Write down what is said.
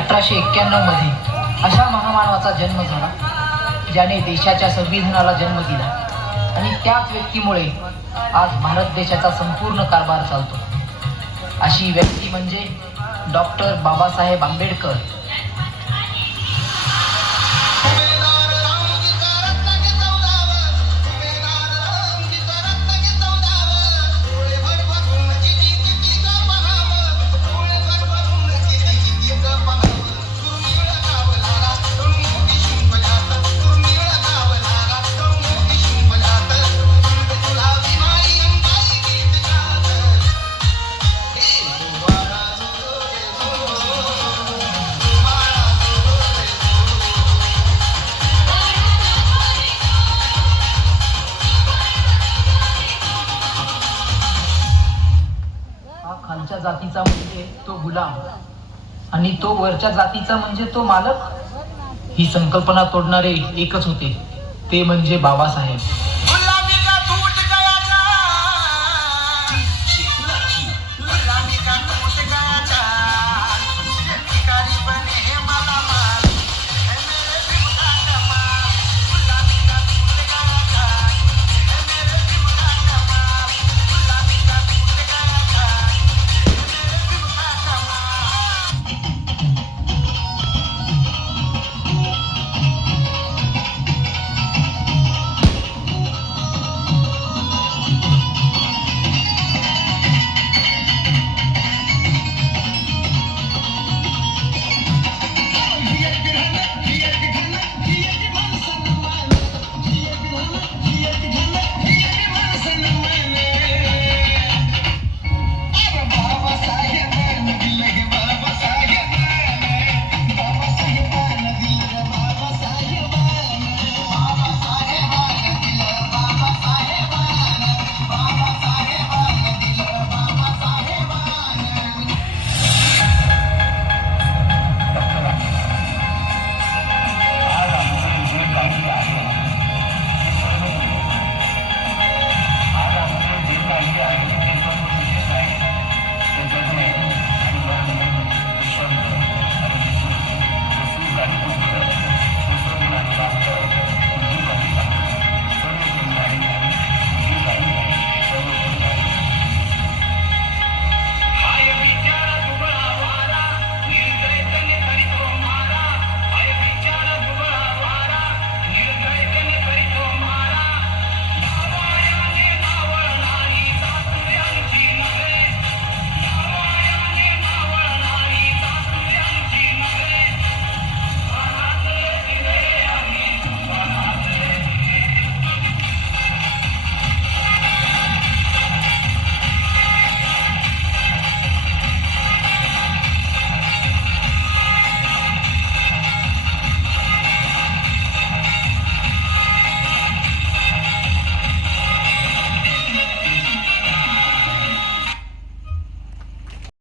1891 मध्ये अशा महामानवाचा जन्म झाला ज्याने देशाच्या संविधानाला जन्म दिला आणि त्याच व्यक्तीमुळे आज भारत देशाचा संपूर्ण कारभार चालतो। अशी व्यक्ती म्हणजे डॉक्टर बाबासाहेब आंबेडकर। खालच्या जातीचा म्हणजे तो गुलाम आणि तो वरच्या जातीचा म्हणजे तो मालक। ही संकल्पना तोडणारे एकच होते, ते म्हणजे बाबासाहेब।